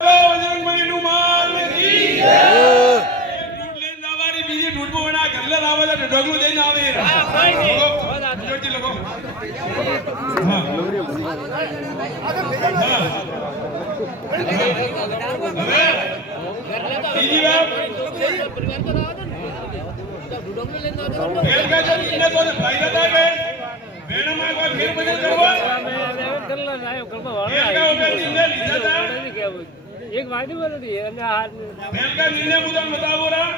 બજરંગબલી નું માન કી જય ઢૂંઢ લઈને આવવાની બીજી ઢૂંઢ માં ઘરલે લાવે તો ઢગલું દઈને આવે હા ભાઈ જોડતી લોકો હા બીજી વાત બેલકા જો ઇને તો ભાઈ હતા કે બેણમાં કોઈ ફેર બદલ કરવા કરલા આયો કરવા વાળો બેલકા ઉપર નિર્ણય લીધા હતા એક વાડી પર હતી અને હાથ બેલકા નિર્ણય મુજબ બતાવો રા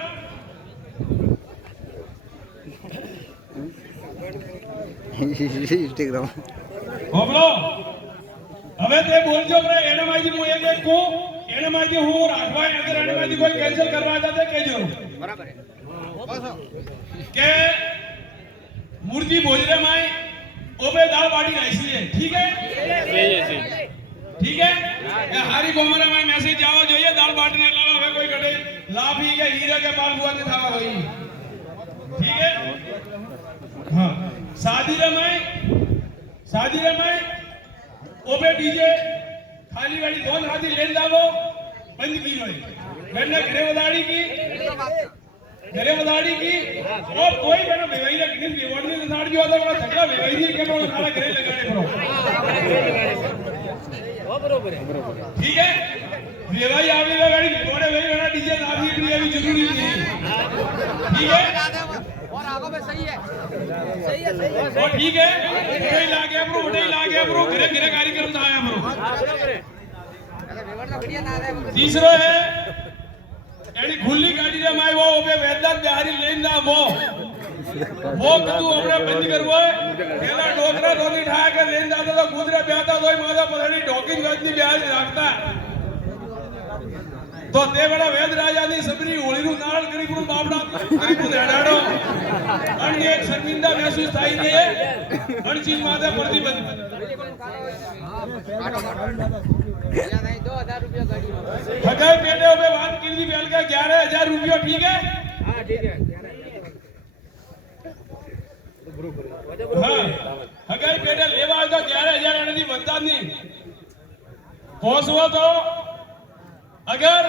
ઇન્સ્ટાગ્રામ હોબળો હવે તે બોલજો પણ એને માંથી હું એક એક કહું એને માંથી હું રાખવા અગર એને માંથી કોઈ કેન્સલ કરવા હતા તે કહેજો બરાબર કે મૂર્તિ ભોજરે માં ઓબે દાળ બાટી નાખી છે ઠીક હે ठीक है ये हारी गोमरे में मैसेज जाओ જોઈએ दाल बाटी ने लावा है कोई कटे लाफी के हीरे के माल हुआ ने थावा होई ठीक है हां शादी रे में ओबे डीजे खाली वाली दोन हाथी ले जावो बंद की होई मैंने घरे वदाड़ी की और कोई बना बेवाई ने किन की वर्णी ने साड़ जो था बड़ा झगड़ा बेवाई दी के बड़ा सारा घरे लगाने करो बरोबर है ठीक है वेवाई आवेला गाड़ी घोड़े वेई वाला डीजे लावी भी अभी जरूरी नहीं ठीक है और आगो में सही है और ठीक है वही ला गया ब्रो घरे घरे कार्यक्रम था आया ब्रो तीसरो है एडी खुली गाड़ी रे माय वो ओबे वेदांत बिहारी लेन ना वो कदू हमने बंद करवो पेला डोकरा धोनी ठा के लेन जाता तो गुजरे बेता तोय मादा पधड़ी डॉकिंग गजनी बिहारी રાખતા तो ते बड़ा वेद राजा ની સબરી હોળી નું નાળ કરી ગુરુ બાપડા કરી નું હેડાડો અને એક શર્મિંદા મહેસૂસ થાય ને અણચીજ માથે પ્રતિબંધ या नहीं 2000 रुपया गाड़ी में ठगाई पेटे पे बात की थी बेल का 11000 रुपया ठीक है हां ठीक है हां ठगाई पेटे लेवा तो 11000 आने बनता नहीं पहुंचवा तो अगर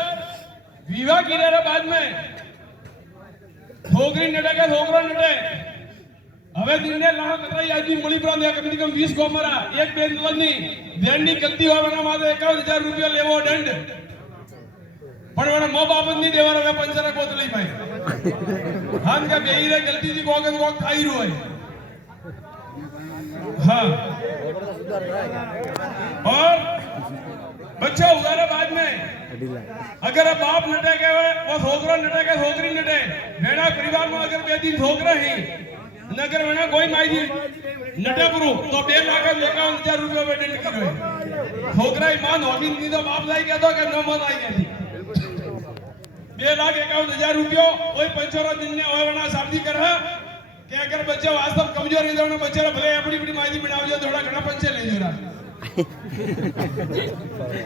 विवाह की रे बाद में छोकरी नटे के छोकरो नटे હવે દિને લાહ કતરાઈ આજી મળી પ્રાંત કમ થી કમ 20 ગોમરા એક બેન દવની બેનની ગલતી હોવાના માટે 51000 રૂપિયા લેવો દંડ પણ મને મો બાબત ની દેવાનો હવે પંચરા કોતલી ભાઈ હાન કે બેઈ રે ગલતી થી કોક કોક ખાઈ રહ્યો है हां और बच्चा उगारे बाद में अगर बाप नटे के वो छोकरा नटे के छोकरी नटे मेरा परिवार में अगर बे दिन छोकरा ही नगर में कोई माई नटे पुरु तो 2,51,000 रुपया में दंड करो छोकरा मां नोमिन दी तो बाप लाई कहतो के नो मत आई गई 2,51,000 रुपया कोई पंचोरा दिन ने होवना शादी कर કે અગર બચ્ચો વાસ્તવ કમજોર હે તો બચ્ચાને ભલે આપણી બડી માહિતી બનાવજો થોડા ઘણા પંચે લઈ જોરા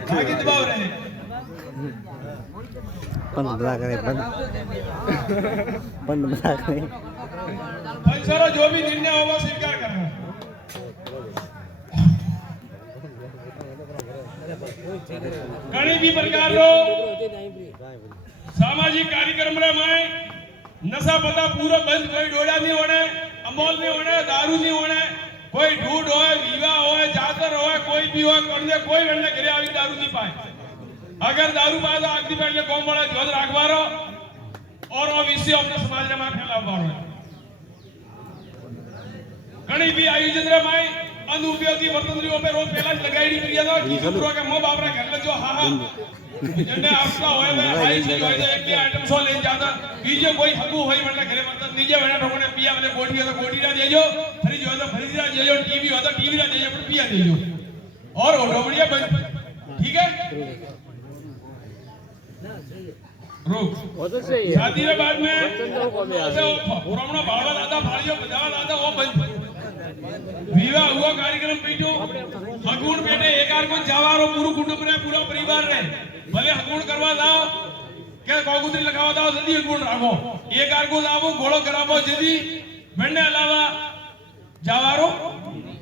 બાકી દબાવ રહે बंद बता करे पंचोरा जो भी निर्णय होगा स्वीकार करना घणी भी प्रकार रो सामाजिक कार्यक्रम रे में नशा पता पूरा बंद कोई डोड़ा नहीं होने अमोल नहीं होने दारू नहीं होने कोई ढूंढ होए विवाह होए जातर होए कोई भी होए करने कोई बनने घरे आवी दारू नहीं पाए अगर दारू पाए तो आखिरी पहले कौन बड़ा ध्वज राखवारो और वो विषय अपने समाज में फैलावारो घणी भी आयोजन रे माई अनुपयोगी वर्तनरीओ पे रोज पहला लगाईडी करिया तो की दूसरो के मो बाप रे घर ले जो हां जने आपका होए वे आई चीज होए तो एक आइटम सो ले जाता बीजे कोई हगू होई मतलब घरे मतलब नीचे वेना ठोकने पिया वाले गोटी तो गोटी रा देजो फ्रिज हो तो फ्रिज रा देजो टीवी हो तो टीवी रा देजो पिया देजो और ओडोबड़िया ठीक है रुक वो तो सही है शादी के बाद में पुराना भाड़ा लादा भाड़ियो बजावा लादा वो बंद विवाह हुआ कार्यक्रम पीटो हगुण बेटे एकार को जावारो पूरा कुटुंब रे पूरा परिवार रे भले हगुण करवा लाओ के कोगुत्री लगावा दाओ जल्दी हगुण राखो एकार को लावो घोड़ो करावो जल्दी बनने अलावा जावारो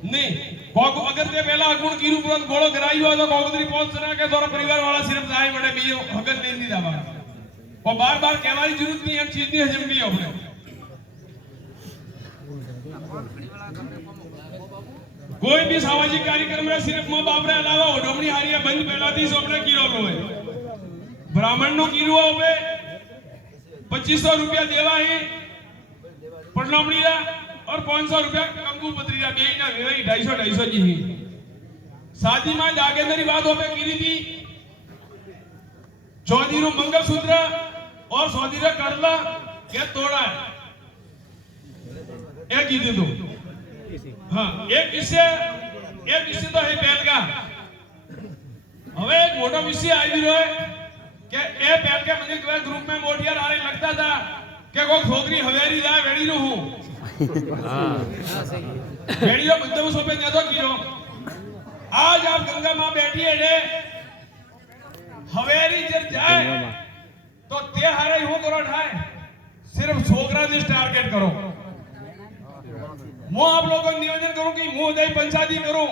नहीं કોક અગર તે પહેલા અગુણ કીરું પુરત ગોળો કરાયો હતો કોકદરી પહોંચના કે થોડા પરિવાર વાળા સિર્ફ જાય મળે બીજો હગત દે દીધા બા और बार बार कहने की जरूरत नहीं है चीज नहीं हजम की अपने कोई भी सामाजिक कार्यक्रम में सिर्फ मां बाप रे अलावा ओडमणी हारिया बंद पहलाથી સોપડે કીરો લોય ब्राह्मण નો કીરો હવે 2500 रुपया देवा है પડલમણીલા और 500 रुपया कंकु पत्रीला बेईना वेई 250 जी ही शादी में जागेंद्री बात होपे कीरी थी चौधरी नु मंगलसूत्र और सौदीरे करला के तोड़ा एक ही दे दो हाँ एक विषय तो है पहल का हमें एक मोटा विषय आई रहा है कि ए पहल के मंदिर ग्रुप में मोटियार आने लगता था कि कोई छोकरी हवेरी जाए वेड़ी नु हूं वेड़ी नो बंदो सोपे ने तो कीरो आज आप गंगा मां बैठी है ने हवेरी जब जाए तो ते हारे हूं करो ठाए सिर्फ छोकरा ने टारगेट करो मैं आप लोगों को निवेदन करूं कि मुंह दई पंचायती करूं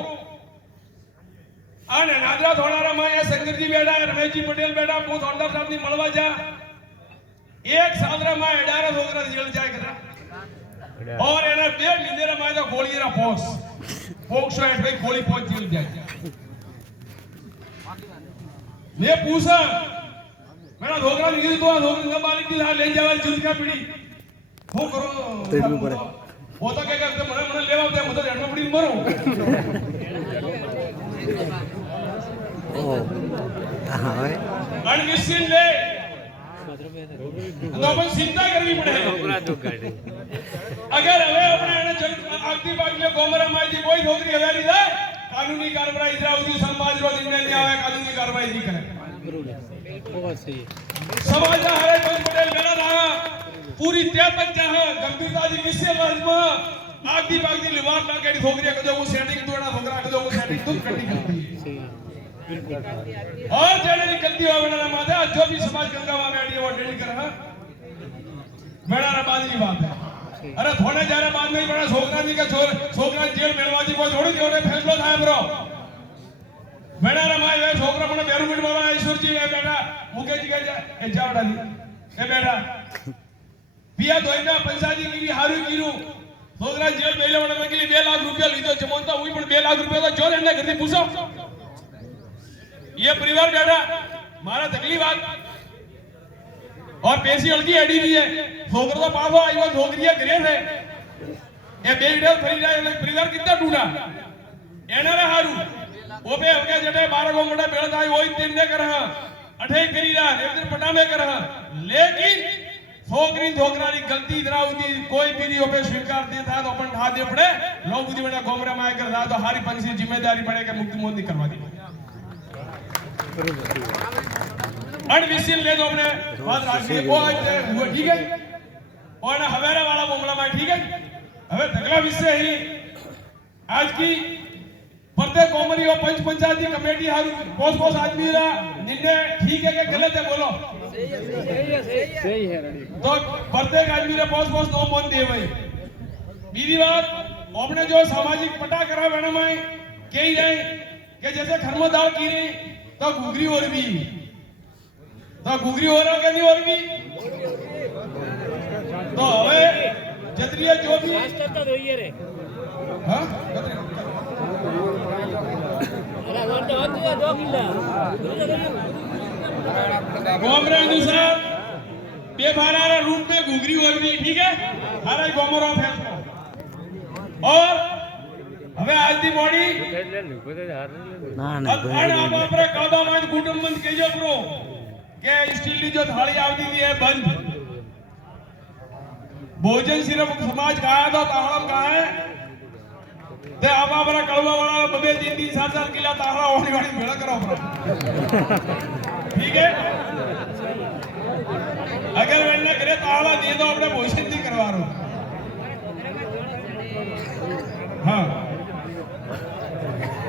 અને નાદરા થોડારા માં એ શંકરજી બેઠા રમેશજી પટેલ બેઠા હું થોડાર સાહેબ ની મળવા જા એક સાદરા માં 18 છોકરા જેલ જાય કરા और એના બે લીધેરા માં તો ગોળીરા પોસ પોક્ષો એટલે ગોળી પોસ જેલ જાય मैं पूछा मेरा छोकरा ने कीधुं तो आ छोकरी न बाली दी ले जावा जुलका पीड़ी હું કરો તેનું પડે वो तो क्या करते મને મને લેવા દે હું તો હેડમાં પડી મરું अनगिस्सिन ले तो अपन चिंता करनी पड़े अगर हवे अपने એને આગતી બાગલે ગોમરા માજી કોઈ છોકરી હવેલી જાય कानूनी कार्रवाई इधर समाज रो निर्णय नहीं आवे कानूनी कार्रवाई नहीं करे बहुत सही समाज हरे कोई पटेल मेरा रहा पूरी त्या तक जहां गंभीरता जी विषय में आगदी बागदी लिवार ना केडी छोकरी कदो वो सेटिंग तोड़ा छोकरा कदो वो सेटिंग तो कटी करती है और जने निकलती हो मेरा माथे जो भी समाज गंगा में बैठी है वो डेली करना मेरा बात की बात है अरे थोड़े जारे बाद में बड़ा छोकरा जी का छोकरा जेल मेलवाजी को छोड़ के उन्हें फैसलो था ब्रो बेटा रे माय वे छोकरा મને 2 મિનિટ મારા ઈશ્વરજી એ બેટા મુકેજી કે એ જાવડા દી એ બેટા पिया दोइना पंचायती की हारू कीरू छोकरा जेल बेले મને મેં કે 2 લાખ રૂપિયા લીધો જમોનતા હુઈ પણ 2 લાખ રૂપિયા તો જોર એને ઘરથી પૂછો ये परिवार बेटा मारा तकलीफ बात और पैसी हल्की एडी दी है छोकरो तो पावो आयो छोकरिया करे थे ए बेडे फरी जाए परिवार कितना टूटा एना रे हारू ओ पे हके जटे 12 गो मोटा बेळ थाय ओय तीन ने कर अठे करी रा एक पटा में कर लेकिन छोकरी छोकरा री गलती इधराउदी कोई भी नहीं ओपे स्वीकार दे था तो अपन ठा दे पड़े लोग बुद्धि बेटा गोमरा में कर था तो हारी पंसी जिम्मेदारी पड़े के मुक्ति मोदी करवा दी अनविसिल ले तो अपने बात राखी वो हुआ ठीक है और ना हवेरा वाला मामला में ठीक है हवे तगला विषय ही आज की प्रत्येक कोमरी और पंच पंचायती कमेटी हर पोस पोस आदमी रा निर्णय ठीक है कि गलत है बोलो सही है तो प्रत्येक आदमी रे पोस पोस नो मन दे भाई बीजी बात अपने जो सामाजिक पटा करा वेना में कही जाए कि जैसे खरमदार की तो घुगरी और भी तो घुगरी हो रहा कि नहीं और भी तो हवे जतरिया जो भी मास्टर तो दोइए रे हां अरे वर तो होती 2 किलो गोमरा अनुसार बेभारा रूप में घुगरी और भी ठीक है हरा गोमरा फैसला और હવે આજની બોડી ના ના आप આપણે કાદામાં કુટુંબ બંધ કેજો બ્રો કે સ્ટીલ ની જો થાળી આવતી હતી એ બંધ भोजन सिर्फ समाज खाया तो ताहड़म कहा है ते आप अपना कड़वा वाला बबे 3-3 4-4 किलो ताहड़ा होने वाली भेड़ा करो ठीक है अगर मैंने करे ताहड़ा दे दो अपने भोजन नहीं करवा रहा हाँ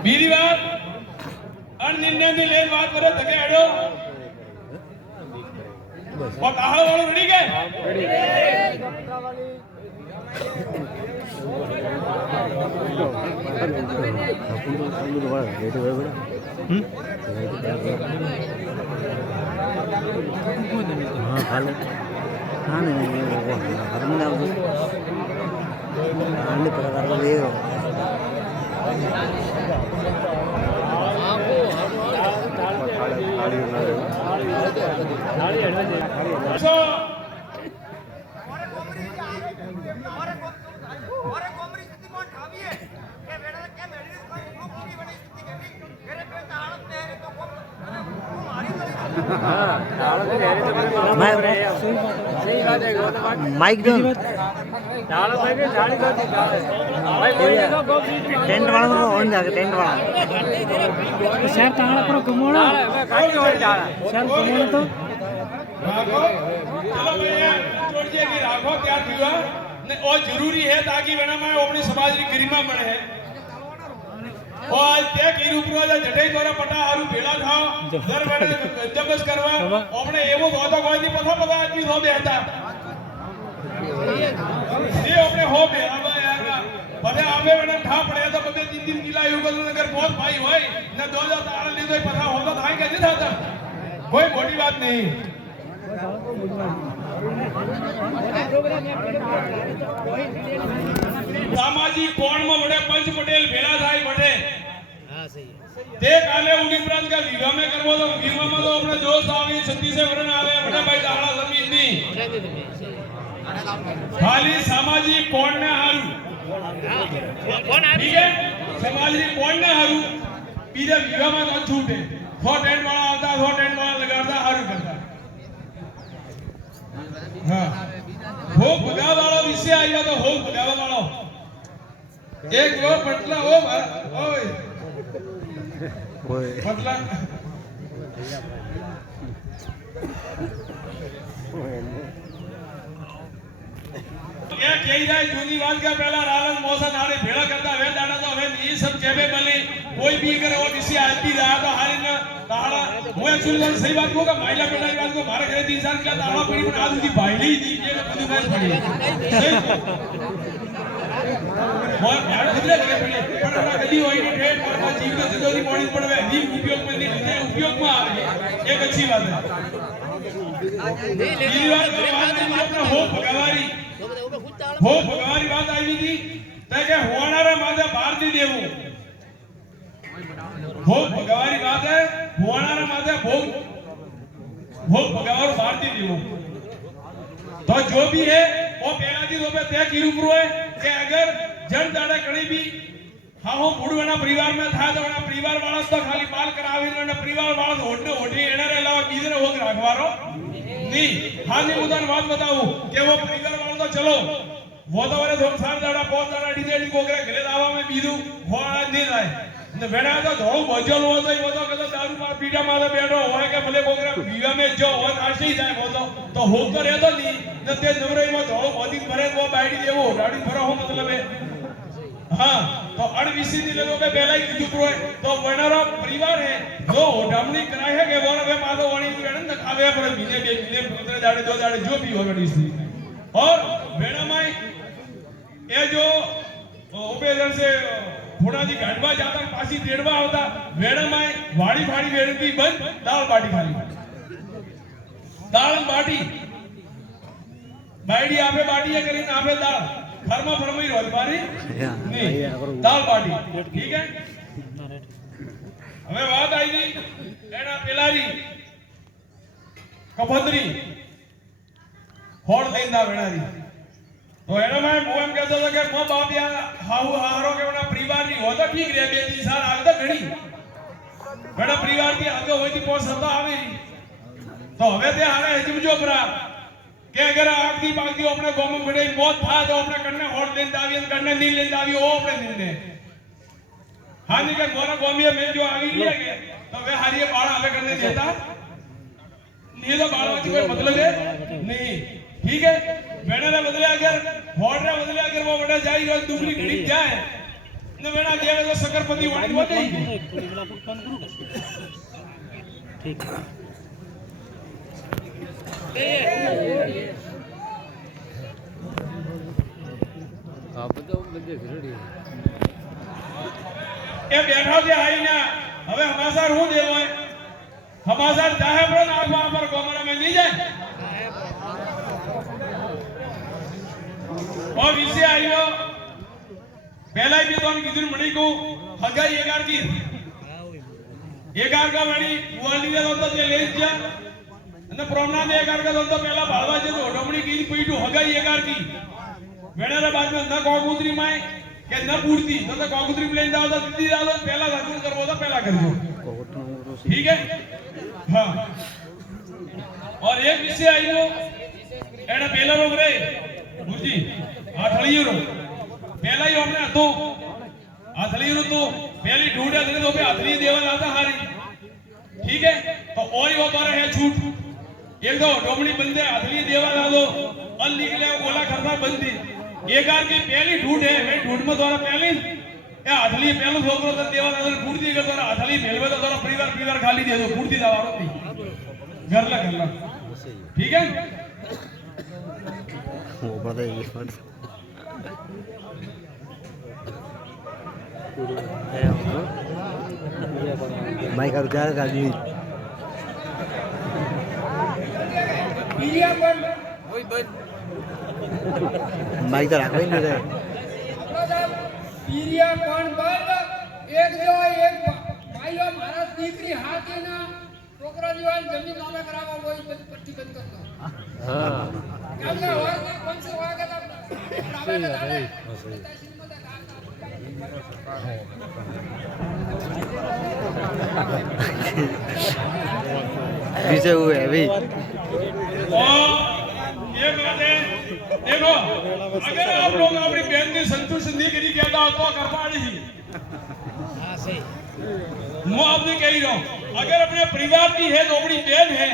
बीरी बात अनिर्णय में ले बात करे तके हेडो और ताहड़ा वालों रेडी के रेडी माइक दो टेंट वाला तो ऑन जाके टेंट वाला શહેર તાણા પર કમોણો શહેર કમોણો તો રાખો ચલો ભૈયા જોડજે કે રાખો ત્યાં થયું ને ઓ જરૂરી है ताकि वेणा में अपनी समाज की गरिमा बने है और त्या की रूपरो जटई द्वारा पटा हारू भेला थाओ दर वेणे जबस करवा अपने एवो होतो कोई नहीं पता आदमी हो बेहता ये अपने हो बे अब यार बने आवे वेणे ठा पड़े तो बने 3 किला यो बदल अगर बहुत भाई होय ने 2000 तारा लीधो पता होतो थाई के नहीं थाता कोई मोटी बात नहीं सामाजिक कोण में बड़े पंच पटेल भेला थाई बड़े ते काले उडी प्रांत का विवाह में करवो तो विवाह में तो अपने दोस्त आवी 36 वरण आवे बड़े भाई दाड़ा जमीन नी खाली सामाजिक कोण ने हारू કોણ આ ठीक है सामाजिक कोण ने हारू बीजे विवाह में तो छूटे 100 टेंट वाला आता 100 टेंट वाला लगाता हारू करता हां हो भगा वाला विषय आया तो हो भगा वाला एक वो पटला ओ ओए पटला क्या कही जाए जूनी बात का पहला रालन मौसा नाड़े भेड़ा करता वे दाना तो वे ये सब केबे बने कोई भी अगर वो किसी आदमी रहा तो हारे ना दाड़ा वो एक्चुअली सही बात होगा महिला बेटा की बात को मारे घरे 3 साल का दाड़ा पड़ी पर आज उसकी भाईली थी ये बंदी मैच पड़ी और यार कितने लगे पड़े पर गली होई नहीं ट्रेन मारना जीव का सिद्धोरी मॉर्निंग पड़वे जीव उपयोग में नहीं लेते उपयोग में आ रही एक अच्छी बात है ये बात अपना हो भगवारी हो भगवानी बात आई थी ताकि होनारा माथे भारती देवो हो भगवानी बात है होनारा माथे भोग हो भगवान भारती देवो तो जो भी है वो पहला चीज पे तय की रूप है कि अगर जन दादा कड़ी भी हाँ हो बुढ़वाना परिवार में था तो वना परिवार वाला तो खाली बाल करावे ने परिवार वाला होटने होटी एना रे अलावा बीजरे होग राखवारो नहीं हां जी उदान बात बताऊं कि वो परिवार वाला तो चलो वो तो वाले थोड़ा सार दाड़ा बहुत दाड़ा डीजे कोकरे घरे लावा में बीजू हो आज नहीं जाए ने बेड़ा तो धोळो बजल हो तो वो तो कदा दारू मार पीड़ा मारे बैठो होय के भले कोकरे विवा में जो हो आशी जाए वो तो हो तो रहतो नहीं ने ते नवरे में धोळो बोधी भरे वो बाईडी देवो गाड़ी भरो हो मतलब है हां तो अड़विसी दिले तो पहला ही कीधु प्रो तो वनारा परिवार है जो होडामणी कराय है के वो वे माधो वाणी गण न खावे पर महीने बे महीने पुत्र दाड़े दो दाड़े जो भी हो गड़ी थी और बेड़ा माई ये जो ओपेजन से थोड़ा जी घाटवा जाता पासी तेड़वा होता बेड़ा माई वाड़ी फाड़ी बेड़ती बंद दाल बाटी खाली दाल बाटी बाईडी आपे बाटी है करीन आपे दाल घरमा फरमाई रोज मारी नहीं दाल बाटी ठीक है હવે વાત આવી ગઈ એના પેલારી કપંદરી હોડ દેંદા વેણારી તો એના માં હું એમ કહેતો હતો કે મો બાપ યા હાહુ હારો કે ઓના પરિવાર ની હોતો ઠીક રે બે દી સાર આવે તો ઘણી ઘણા પરિવાર થી આગળ હોય થી પોસ હતા આવે તો હવે તે હારે હજુ પરા કે अगर आखदी बाकी अपने गांव में बड़े बहुत था तो अपने करने होड़ देंदा आवी करने नहीं लेंदा आवी ओ अपने दिन हां जी के मोरा गांव में जो आवी गया के तो वे हारिए बाड़ा हमें करने देता नहीं तो बाड़ा की कोई मतलब है नहीं ठीक है बेड़ा ने बदले अगर होड़ रे बदले अगर वो बड़ा जाई और दुगनी घड़ी जाए ने बेड़ा देवे तो सकरपति वाणी हो गई ठीक એ બેઠા છે આઈને હવે હમાસાર હું દેવો હે હમાસાર ચાહે પણ આખવા પર કોમરા में नहीं जाए और विषय आयो पहला भी तो हम किधर मणि को हगाई एगार का मणि वाली ने तो ले जा અને પ્રોમના ને એગાર का તો પહેલા ભાળવા છે તો ઓઢમણી કી પીટુ હગાઈ એગાર કી વેણેરા બાદ में ન કોગુતરી માં કે ન પૂરતી તો કોગુતરી પ્લેન દાવ તો દીદી દાવ તો પહેલા દર્શન કરવો તો પહેલા કરજો ठीक है हां और एक विषय आयो एड़ा પહેલા રોગ રે મુજી આ થળીયો પહેલા ही हमने હતો આ થળીયો તો પહેલી ઢૂંઢે તો બે હાથલી દેવા લાતા હારી ठीक है तो और वो बार है छूट एक दो डोमड़ी बंदे हाथली देवा ला दो अल निकले बोला खरसा बंदी एक आर की पहली ढूंढ है मैं ढूंढ में द्वारा पहली या हाथली पहलो छोकरो तो देवा ला दो पूर्ति कर द्वारा हाथली मेलवे तो द्वारा परिवार खाली दे दो पूर्ति दावारो थी घरला ठीक है वो पता है बाइक अब जा रहा है बाइक तो रखा ही नहीं रहे पीरिया कौन बंद एक जो एक भाईओ महाराज दीकरी हाथी ना छोकरा जीवन जमीन नामे करावा वही पट्टी बंद करता हां क्या और कौन से हुआ का पीछे हुए अभी ये बात है देखो अगर आप लोग अपनी बहन की संतुष्ट नहीं करी कहता तो कर पाड़ी हां सही मैं आपने कही रहा हूं अगर अपने परिवार की है तो अपनी बहन है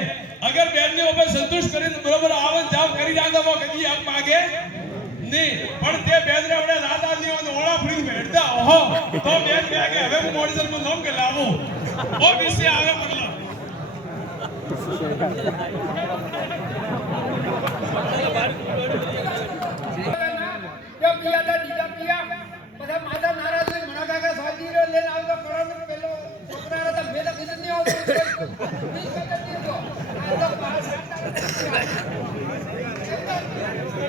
अगर बहन ने ऊपर संतुष्ट करे तो बराबर आवन जाव करी जाता वो कभी आप मांगे नहीं पण ते बहन रे अपने दादा ने ओळा फ्री भेटता ओहो तो बहन कहे के હવે હું મોડિસર માં નામ કે લાવો ओ विषय आवे मतलब जब पिया था दीदा पिया બધા માતા નારાજ થઈ મણા કાકા સાજી રે લેન આવતો કરણ પેલો છોકરા હતા મે તો કિસન ની આવતો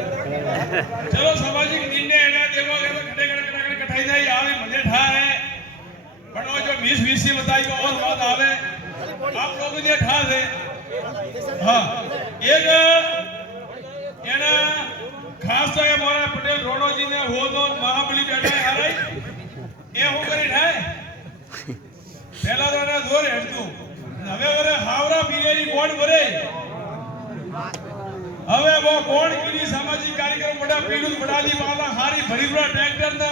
चलो सामाजिक निर्णय एना देखो के तो खड़े खड़े कठाई जाई आवे मजे ठा है पण वो जो 20 से बताई को और बात आवे आप लोग ने ठा है हां एक एना खास तो ये मोरा पटेल रोणो जी ने हो तो महाबली बैठा है अरे ये हो करी है पहला तो ना जोर हेडतू હવે વરે હાવરા પીરેની કોણ ભરે હવે वो कोण की सामाजिक कार्यक्रम बड़ा पीड़ित बड़ाली वाला हारी भरीबड़ा ट्रैक्टर ना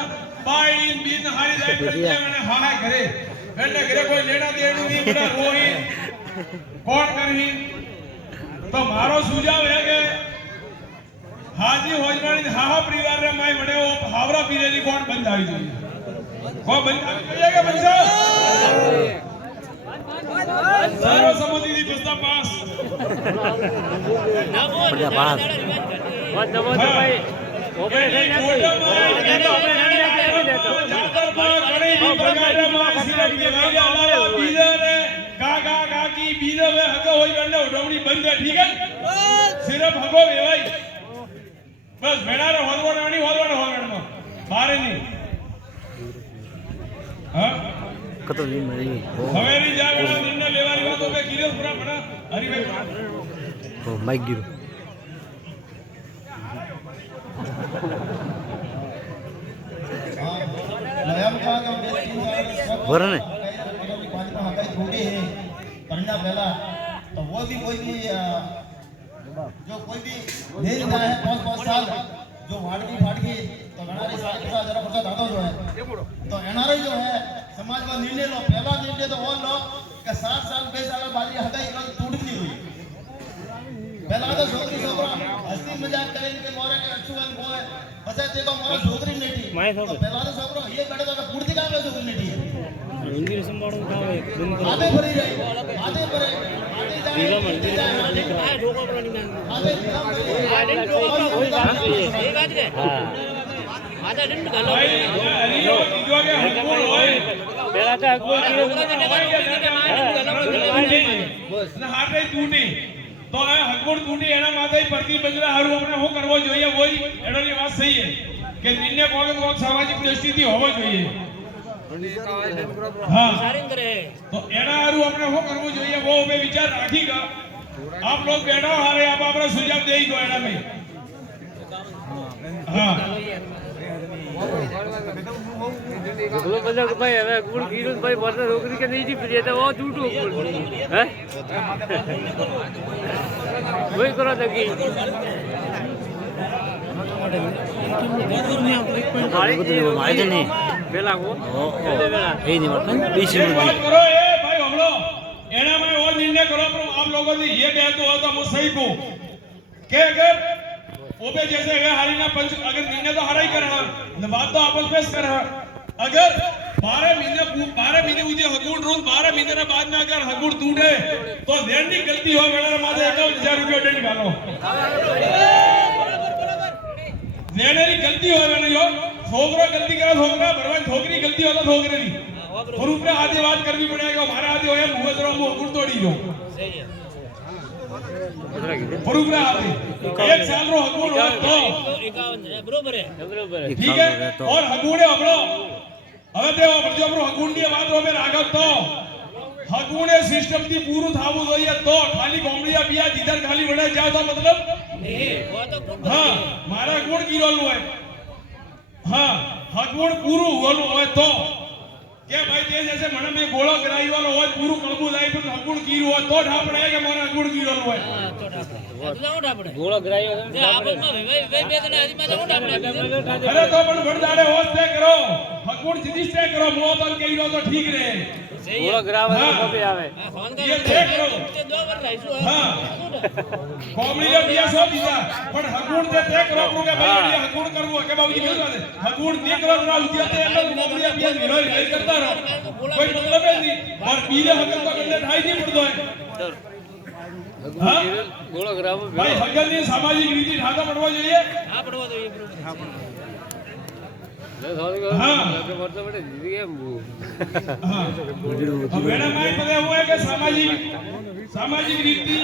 बाई बीन हारी जाए करते मैंने हाय करे मैंने घरे कोई लेना देना नहीं बड़ा रोही कोण करही तो मारो सुझाव है के हाजी होजमानी हाहा परिवार रे माई बने वो हावरा पीरेनी कोण बंद आई जोई को बंद करिएगा बंसा सर्वसम्मति दी प्रस्ताव पास बढ़िया बात बहुत नमस्ते भाई ऑपरेशन काका काकी बीजा में हको होई गंडे उडवणी बंद है ठीक है सिर्फ हको वेवाई बस भेड़ारे होदवाणी होगणमा बारे नहीं हां कतो नहीं मरी हवेरी जावड़ा निर्णय लेवानी वातो पे गिरो पूरा बड़ा हरिभाई ओ माइक गिरो बरं ने पढ़ना पहला तो वो भी कोई भी जो कोई भी दे देता है 5 साल जो वाड़गी फाड़गी तो गणारी साल का जरा पता दादा जो है तो एनआरआई जो है समाज का निर्णय लो पहला निर्णय तो वो लो कि 7 साल 20 साल बाद ये हगाई का टूट नहीं हुई पहला तो छोकरी छोकरा हंसी मजाक करे के मोरे के अच्छुवन को है बसे देखो मोरा छोकरी नेटी तो पहला तो छोकरो ये कड़े तो पूर्ति का छोकरी नेटी है इंग्लिश में बाड़ो का आधे भरी रही आधे भरे वीरा मंदिर में दिख रहा है लोगों को नहीं आधे सही बात है हां आधा दिन घालो भाई हरियो की जो के हकूल होए પેલા તો અકબર કીધું અને હાથે તૂટી તો આ હકુડ તૂટી એના માથે પ્રતિબંધના હારું આપણે શું કરવો જોઈએ હોય એની વાત સહી છે કે નિર્ણય કોક સામાજિક દ્રષ્ટિથી હોવો જોઈએ હા તો એના હારું આપણે શું કરવું જોઈએ वो पे विचार રાખી કા आप लोग बैठो हारे आप अपना सुझाव दे दो एना में हां બોલો બધા કે ભાઈ હવે અકબર કીધું ભાઈ બધા છોકરી કે નહીં જીતી તો ઓ જૂઠું હે કોઈ કરો દકી મારે નહીં પેલા કો એ નહીં મળતું બીસી एक बात करो ए भाई हमलो एना में और निर्णय करो पर आप लोगों ने ये कहते हो तो मैं सही को के अगर ओबे जैसे है हरिना पंच अगर निर्णय तो हराई करना न बात तो आपस में करना अगर 12 महीने उदी हकूड़ रोज 12 महीने ना बाद में अगर हकूड़ टूटे तो देन की गलती हो वेला माथे 51,000 रुपया दंड डालो देने की गलती हो वेला यो छोकरो गलती करे छोकरा भरवान छोकरी गलती हो तो छोकरे नी और ऊपर आधी बात करनी पड़ेगा हमारा आधी होया मुंह दरो मुंह हकूड़ तोड़ी जो और ऊपर आधी एक साल रो हकूड़ हो तो બરોબર હે ठीक है और हकूड़े हमलो હવે તે જો આપણો હકુંડી વાત રોમે આગળ તો હકુંડે સિસ્ટમ થી પૂરું થાવું જોઈએ તો ખાલી કોમડિયા બિયા જીધર ખાલી વડે જાવ તો મતલબ હા મારા ગુણ કીરોલું હોય હા હકુંડ પૂરું હોલું હોય તો કે ભાઈ તે જैसे મને મે ગોળો કરાઈ વાળો હોય પૂરું કળબું જાય પણ હકુંડ કીરું હોય તો ઠાપડે કે મને હકુંડ કીરોલું હોય ગોળો ગ્રાયો અરે તો પણ ભડદાડે હોત તે કરો હકુંડ જીદી તે કરો મો તો કઈરો તો ઠીક રહે ગોળો ગ્રાવ કોપી આવે ये देख लो हां કોમડી જો બીયા સો બીજા પણ હકુંડ તે તે કરો કે ભાઈ એ હકુંડ કરવું કે બાબુજી કેવું છે હકુંડ તે કરો ના ઉદ્યા તે એટલે કોમડી બીયા વિરોધ નહીં કરતા રહો કોઈ મતલબ નહીં પર બીજે હકુંડ તો એટલે થાય નહીં પડતો હા ગોળો ગ્રાવ ભાઈ હકુંડની સામાજિક રીતિ ઠાકા પડવા જોઈએ હા પડવા જોઈએ हाँ। કે વર્તો પડે દીદી કેમ अब मैडम भाई पता हुआ है कि सामाजिक रीति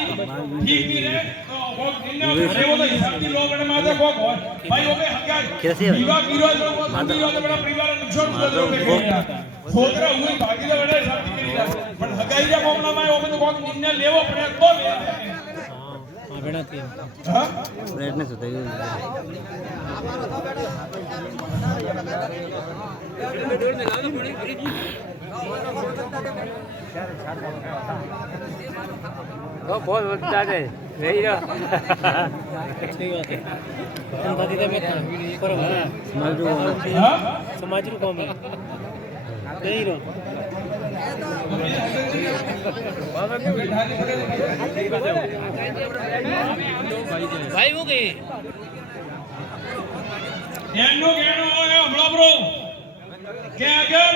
ठीक नहीं रहे तो वो निर्णय अरे वो तो हिसाब से लोग मैडम आते को भाई वो के हक कैसे है? विवाह कीरो जो कीरो तो बड़ा परिवार नुकसान हो जो के छोकरा हुई भागी तो बड़ा हिसाब से करीला पण हगाई का मामला में वो तो कोक निर्णय लेवो पड़े तो ले હા બેડા થી हां પ્રયત્ન શું થયું बहुत વધતા જાય રહી રહ્યો ઠીક છે અંધાથી તમે બરોબર हां સમાજનું કામ રહી રહ્યો ભાઈ હું કે એનો કહેનો હોય હમણાં બ્રો કે અગર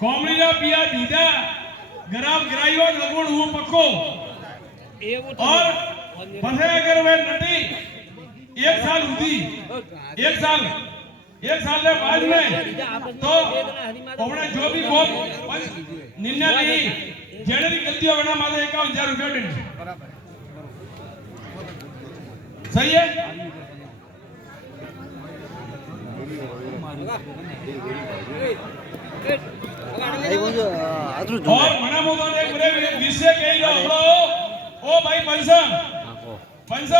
કોમડીના પિયા દીધા ગરાબ ગ્રાઈઓ લગોડ હું પક્કો એવું और પછી अगर वे नटी एक साल हुई एक साल के बाद में तो हमने जो भी वो निर्णय नहीं जेने गलतियों बना माथे 51,000 रुपया दंड सही है और मना मोदा ने मेरे विषय कही लो हमलो ओ भाई पंसा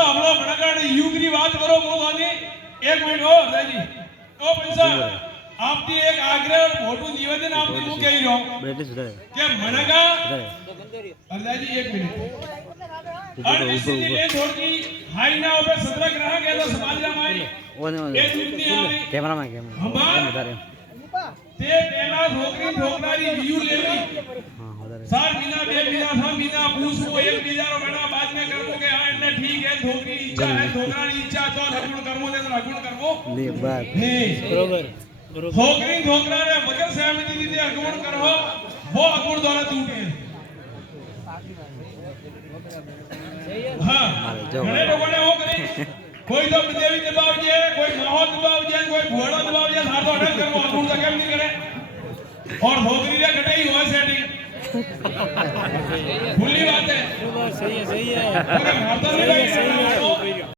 हमलो मनकाने युग की बात करो मोदानी एक मिनट हो दादी ओ पंसा आपकी एक आग्रह और मोटू निवेदन आपने मु कही रो के मनका दादी एक मिनट अननिश्चित ले छोड़की हाई ना पे 17 ग्राहक है तो समाज में आई ए दुनिया में कैमरामैन हमार તે પેલા છોકરાની વ્યૂ લેવી 7 મહિના 2 મહિના 3 મહિના પૂછવું એક બીજાનો બેટા બાદ में करबो કે હા એટલે ઠીક है છોકરી ઈચ્છા है છોકરાની ઈચ્છા તો રગુણ કરવો છે તો રગુણ કરવો नहीं बात નહીં બરોબર છોકરી છોકરાને મગર સહમતિ રીતે રગુણ કરો वो રગુણ દ્વારા તૂટે હા ઘણે લોકોને એવું કરે कोई तो देवी दबाव जे कोई माहौल दबाव जे कोई भोळो दबाव जे सातो अटक करવો रगुण तो केम नहीं करे और नौकरी रे घटाई हुआ सेटिंग खुली बात है सही है अरे मारता नहीं भाई